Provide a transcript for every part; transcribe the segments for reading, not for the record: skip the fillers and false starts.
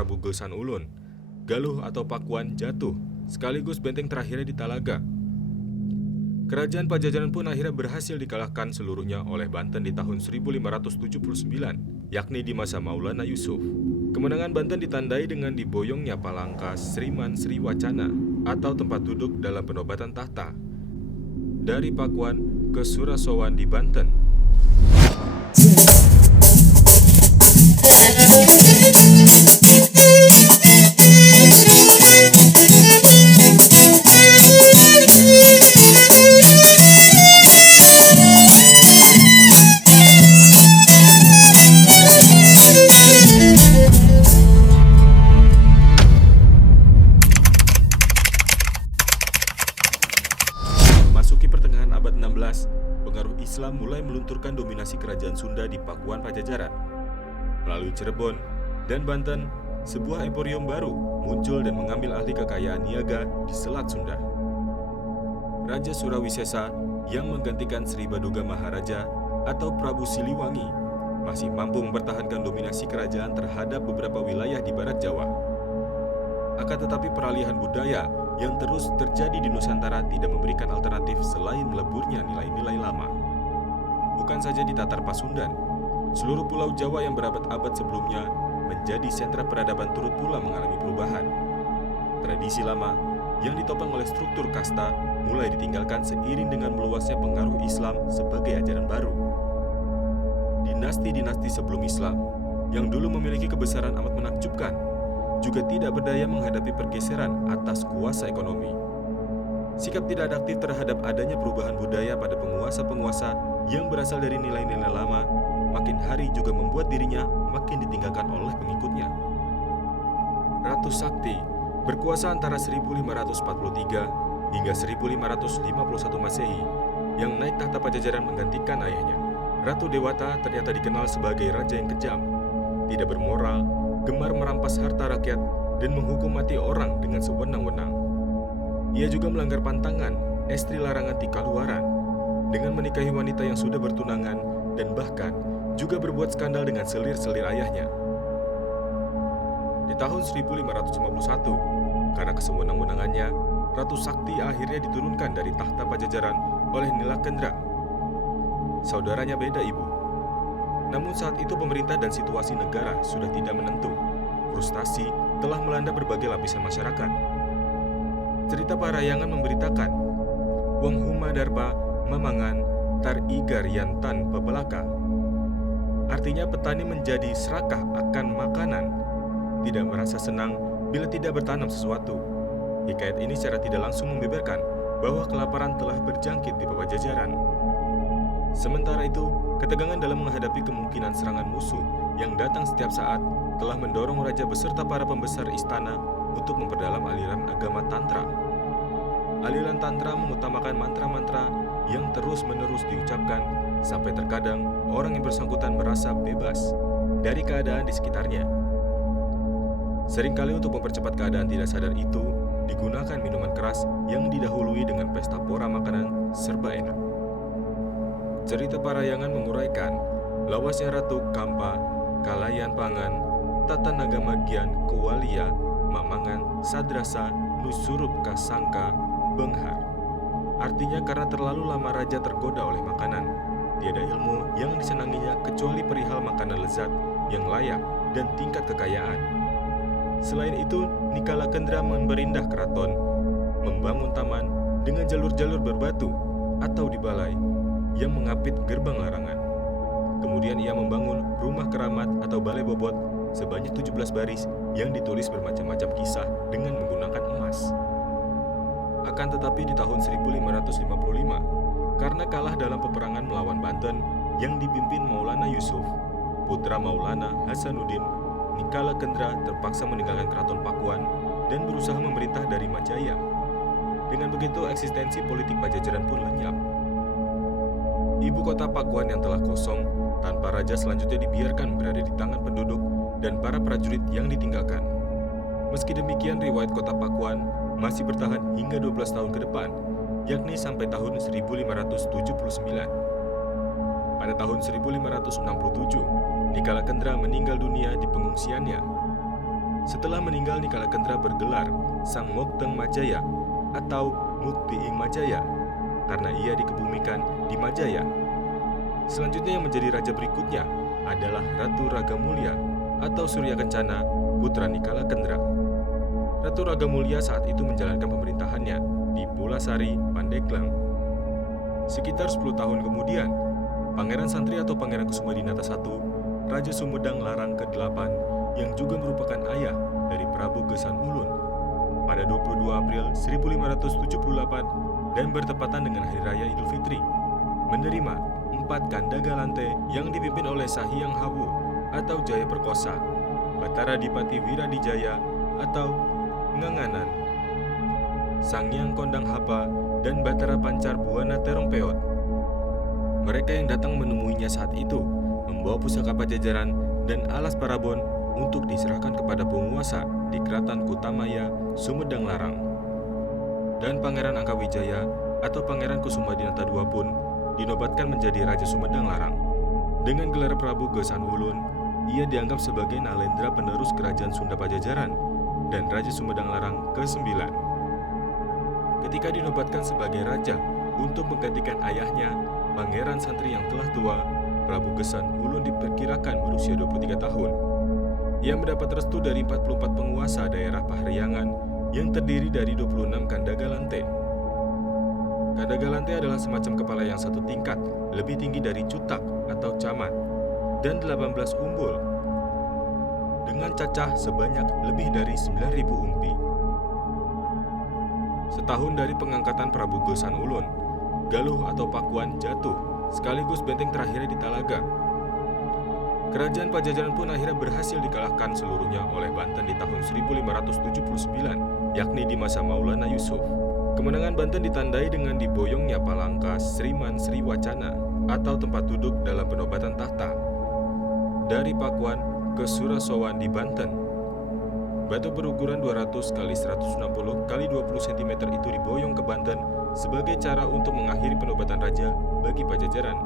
Prabu Gesan Ulun, Galuh atau Pakuan jatuh, sekaligus benteng terakhirnya di Talaga. Kerajaan Pajajaran pun akhirnya berhasil dikalahkan seluruhnya oleh Banten di tahun 1579, yakni di masa Maulana Yusuf. Kemenangan Banten ditandai dengan diboyongnya Palangka Sriman Sriwacana atau tempat duduk dalam penobatan tahta dari Pakuan ke Surasowan di Banten. Masuki pertengahan abad 16, pengaruh Islam mulai melunturkan dominasi kerajaan Sunda di Pakuan Pajajaran. Melalui Cirebon dan Banten, sebuah emporium baru muncul dan mengambil alih kekayaan niaga di Selat Sunda. Raja Surawisesa yang menggantikan Sri Baduga Maharaja atau Prabu Siliwangi masih mampu mempertahankan dominasi kerajaan terhadap beberapa wilayah di barat Jawa. Akan tetapi peralihan budaya yang terus terjadi di Nusantara tidak memberikan alternatif selain meleburnya nilai-nilai lama. Bukan saja di Tatar Pasundan, seluruh pulau Jawa yang berabad-abad sebelumnya menjadi sentra peradaban turut pula mengalami perubahan. Tradisi lama yang ditopang oleh struktur kasta mulai ditinggalkan seiring dengan meluasnya pengaruh Islam sebagai ajaran baru. Dinasti-dinasti sebelum Islam yang dulu memiliki kebesaran amat menakjubkan juga tidak berdaya menghadapi pergeseran atas kuasa ekonomi. Sikap tidak adaptif terhadap adanya perubahan budaya pada penguasa-penguasa yang berasal dari nilai-nilai lama makin hari juga membuat dirinya makin ditinggalkan oleh pengikutnya. Ratu Sakti berkuasa antara 1543 hingga 1551 Masehi yang naik tahta Pajajaran menggantikan ayahnya. Ratu Dewata ternyata dikenal sebagai raja yang kejam, tidak bermoral, gemar merampas harta rakyat, dan menghukum mati orang dengan sewenang-wenang. Ia juga melanggar pantangan Estri Larangan Tikaluaran dengan menikahi wanita yang sudah bertunangan dan bahkan juga berbuat skandal dengan selir-selir ayahnya. Di tahun 1551, karena kesewenang-wenangannya, Ratu Sakti akhirnya diturunkan dari tahta Pajajaran oleh Nilakendra. Saudaranya beda ibu. Namun saat itu pemerintah dan situasi negara sudah tidak menentu. Frustasi telah melanda berbagai lapisan masyarakat. Cerita Parayangan memberitakan, Wong Huma Darpa Mamangan Tar Igar Yantan Pebelaka. Artinya petani menjadi serakah akan makanan, tidak merasa senang bila tidak bertanam sesuatu. Hikayat ini secara tidak langsung membeberkan bahwa kelaparan telah berjangkit di Pajajaran. Sementara itu, ketegangan dalam menghadapi kemungkinan serangan musuh yang datang setiap saat telah mendorong raja beserta para pembesar istana untuk memperdalam aliran agama Tantra. Aliran Tantra mengutamakan mantra-mantra yang terus-menerus diucapkan sampai terkadang orang yang bersangkutan merasa bebas dari keadaan di sekitarnya. Seringkali untuk mempercepat keadaan tidak sadar itu, digunakan minuman keras yang didahului dengan pesta pora makanan serba enak. Cerita Parayangan menguraikan lawasnya Ratu Kampa, Kalayan Pangan, Tata Naga Magian, Kuwalia, Mamangan, Sadrasa, Nusurup Kasangka, Benghar. Artinya karena terlalu lama raja tergoda oleh makanan, tiada ilmu yang disenanginya kecuali perihal makanan lezat yang layak dan tingkat kekayaan. Selain itu, Nikalakendra memberindah keraton, membangun taman dengan jalur-jalur berbatu atau di balai yang mengapit gerbang larangan. Kemudian ia membangun rumah keramat atau balai bobot sebanyak 17 baris yang ditulis bermacam-macam kisah dengan menggunakan emas. Akan tetapi di tahun 1555, karena kalah dalam peperangan melawan Banten yang dipimpin Maulana Yusuf, putra Maulana Hasanuddin, Nikalakendra terpaksa meninggalkan keraton Pakuan dan berusaha memerintah dari Majaya. Dengan begitu, eksistensi politik Pajajaran pun lenyap. Ibu kota Pakuan yang telah kosong tanpa raja selanjutnya dibiarkan berada di tangan penduduk dan para prajurit yang ditinggalkan. Meski demikian, riwayat kota Pakuan masih bertahan hingga 12 tahun ke depan, yakni sampai tahun 1579. Pada tahun 1567, Nikalakendra meninggal dunia di pengungsiannya. Setelah meninggal Nikala Kendra bergelar Sang Mokteng Majaya atau Muktiing Majaya karena ia dikebumikan di Majaya. Selanjutnya yang menjadi raja berikutnya adalah Ratu Ragamulya atau Surya Kencana, putra Nikala Kendra. Ratu Ragamulya saat itu menjalankan pemerintahannya di Pulasari, Pandeglang. Sekitar 10 tahun kemudian, Pangeran Santri atau Pangeran Kusumedinata I, Raja Sumedang Larang ke-8 yang juga merupakan ayah dari Prabu Gesan Ulun, pada 22 April 1578 dan bertepatan dengan Hari Raya Idul Fitri, menerima 4 Kanda Galante yang dipimpin oleh Sahyang Hawu atau Jaya Perkosa, Batara Dipati Wiradijaya atau Nganganan, Sangyang Kondang Hapa, dan Batara Pancar Buana Terongpeot. Mereka yang datang menemuinya saat itu membawa pusaka Pajajaran dan alas parabon untuk diserahkan kepada penguasa di Keraton Kutamaya, Sumedang Larang. Dan Pangeran Angkawijaya atau Pangeran Kusumedinata II pun dinobatkan menjadi Raja Sumedang Larang. Dengan gelar Prabu Gesan Ulun, ia dianggap sebagai Nalendra penerus kerajaan Sunda Pajajaran dan Raja Sumedang Larang ke-9. Ketika dinobatkan sebagai raja untuk menggantikan ayahnya, Pangeran Santri yang telah tua, Prabu Gesan Ulun diperkirakan berusia 23 tahun. Ia mendapat restu dari 44 penguasa daerah Pahariangan yang terdiri dari 26 Kanda Galante. Kanda Galante adalah semacam kepala yang satu tingkat lebih tinggi dari cutak atau camat dan 18 umbul dengan cacah sebanyak lebih dari 9.000 umpi. Setahun dari pengangkatan Prabu Gesan Ulun, Galuh atau Pakuan jatuh sekaligus benteng terakhirnya di Talaga. Kerajaan Pajajaran pun akhirnya berhasil dikalahkan seluruhnya oleh Banten di tahun 1579, yakni di masa Maulana Yusuf. Kemenangan Banten ditandai dengan diboyongnya Palangka Sriman Sriwacana atau tempat duduk dalam penobatan tahta dari Pakuan ke Surasowan di Banten. Batu berukuran 200 x 160 x 20 cm itu diboyong ke Banten sebagai cara untuk mengakhiri penobatan raja bagi Pajajaran,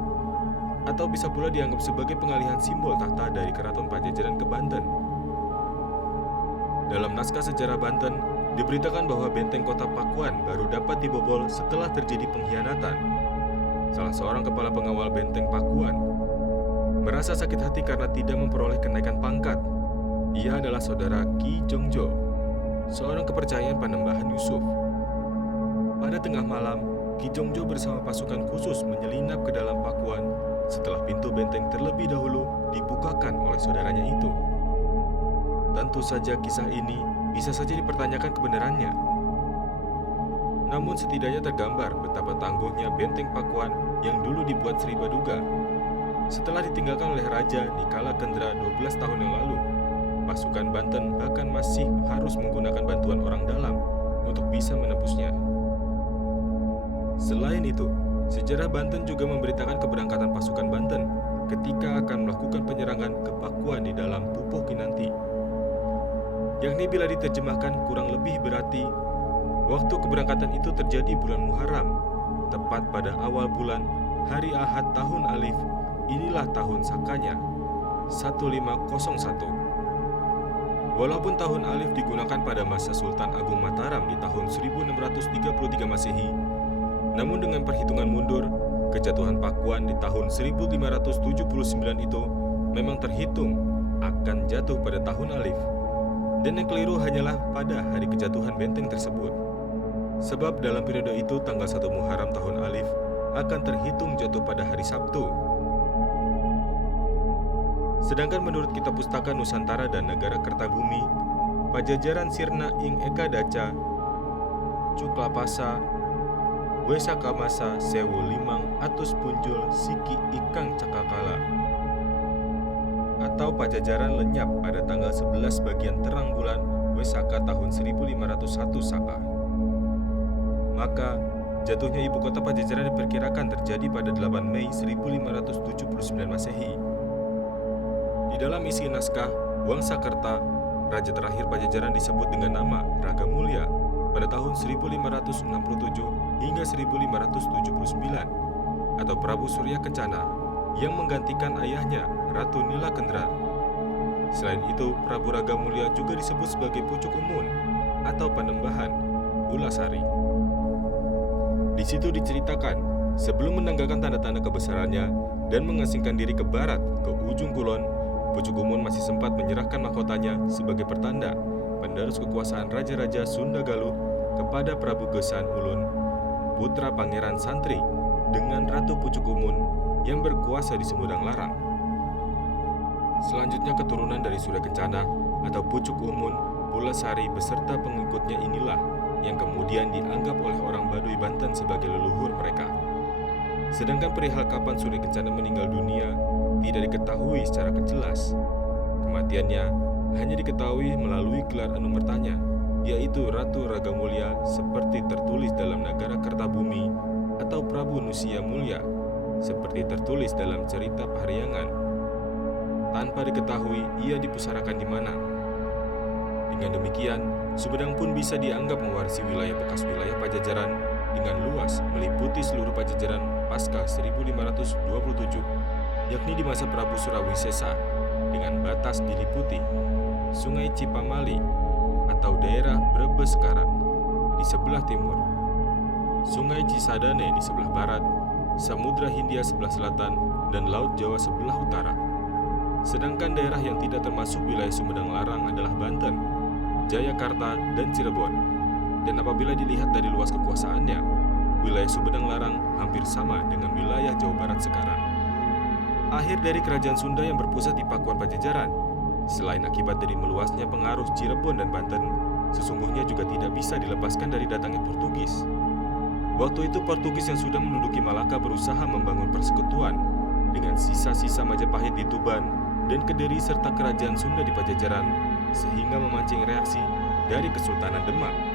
atau bisa pula dianggap sebagai pengalihan simbol tahta dari Keraton Pajajaran ke Banten. Dalam naskah sejarah Banten, diberitakan bahwa benteng kota Pakuan baru dapat dibobol setelah terjadi pengkhianatan. Salah seorang kepala pengawal benteng Pakuan merasa sakit hati karena tidak memperoleh kenaikan pangkat. Ia adalah saudara Ki Jongjo, seorang kepercayaan Panembahan Yusuf. Pada tengah malam, Ki Jongjo bersama pasukan khusus menyelinap ke dalam Pakuan setelah pintu benteng terlebih dahulu dibukakan oleh saudaranya itu. Tentu saja kisah ini bisa saja dipertanyakan kebenarannya. Namun setidaknya tergambar betapa tangguhnya benteng Pakuan yang dulu dibuat Sri Baduga. Setelah ditinggalkan oleh Raja Nikala Kendra 12 tahun yang lalu, pasukan Banten bahkan masih harus menggunakan bantuan orang dalam untuk bisa menembusnya. Selain itu, sejarah Banten juga memberitakan keberangkatan pasukan Banten ketika akan melakukan penyerangan ke Pakuan di dalam Pupuh Kinanti, yakni bila diterjemahkan kurang lebih berarti waktu keberangkatan itu terjadi bulan Muharram, tepat pada awal bulan hari Ahad tahun Alif, inilah tahun Sakanya 1501. Walaupun tahun Alif digunakan pada masa Sultan Agung Mataram di tahun 1633 Masehi, namun dengan perhitungan mundur, kejatuhan Pakuan di tahun 1579 itu memang terhitung akan jatuh pada tahun Alif. Dan yang keliru hanyalah pada hari kejatuhan benteng tersebut. Sebab dalam periode itu tanggal 1 Muharram tahun Alif akan terhitung jatuh pada hari Sabtu. Sedangkan menurut Kitab Pustaka Nusantara dan Negara Kertabumi, Pajajaran Sirna ing Eka Daca, Cuklapasa, Wesakamasa Sewu Limang Atus Punjul Siki Ikang Cakakala, atau Pajajaran lenyap pada tanggal 11 bagian terang bulan Wesaka tahun 1501 Saka. Maka jatuhnya ibu kota Pajajaran diperkirakan terjadi pada 8 Mei 1579 Masehi. Di dalam isi naskah Wangsakerta, raja terakhir Pajajaran disebut dengan nama Ragamulya pada tahun 1567 hingga 1579, atau Prabu Surya Kencana yang menggantikan ayahnya Ratu Nila Kendra. Selain itu, Prabu Ragamulya juga disebut sebagai Pucuk Umun atau Panembahan Ulasari. Di situ diceritakan, sebelum menanggalkan tanda-tanda kebesarannya dan mengasingkan diri ke barat, ke ujung kulon, Pucuk Umun masih sempat menyerahkan mahkotanya sebagai pertanda penerus kekuasaan Raja-Raja Sunda Galuh kepada Prabu Gesan Ulun, putra Pangeran Santri, dengan Ratu Pucuk Umun yang berkuasa di Sumedang Larang. Selanjutnya keturunan dari Surya Kencana atau Pucuk Umun Pulasari beserta pengikutnya inilah yang kemudian dianggap oleh orang Baduy Banten sebagai leluhur mereka. Sedangkan perihal kapan Surya Kencana meninggal dunia tidak diketahui secara jelas. Kematiannya hanya diketahui melalui gelar anumertanya, yaitu Ratu Ragamulya seperti tertulis dalam Nagara Kertabumi atau Prabu Nusia Mulya seperti tertulis dalam cerita Pahariangan. Tanpa diketahui ia dipusarakan di mana. Dengan demikian, Sumedang pun bisa dianggap mewarisi wilayah bekas wilayah Pajajaran dengan luas meliputi seluruh Pajajaran pasca 1527, yakni di masa Prabu Surawisesa, dengan batas diliputi Sungai Cipamali atau daerah Brebes sekarang di sebelah timur, Sungai Cisadane di sebelah barat, Samudra Hindia sebelah selatan, dan Laut Jawa sebelah utara. Sedangkan daerah yang tidak termasuk wilayah Sumedang Larang adalah Banten, Jayakarta, dan Cirebon. Dan apabila dilihat dari luas kekuasaannya, wilayah Sumedang Larang hampir sama dengan wilayah Jawa Barat sekarang. Akhir dari kerajaan Sunda yang berpusat di Pakuan Pajajaran, selain akibat dari meluasnya pengaruh Cirebon dan Banten, sesungguhnya juga tidak bisa dilepaskan dari datangnya Portugis. Waktu itu Portugis yang sudah menduduki Malaka berusaha membangun persekutuan dengan sisa-sisa Majapahit di Tuban dan Kediri serta kerajaan Sunda di Pajajaran, sehingga memancing reaksi dari Kesultanan Demak.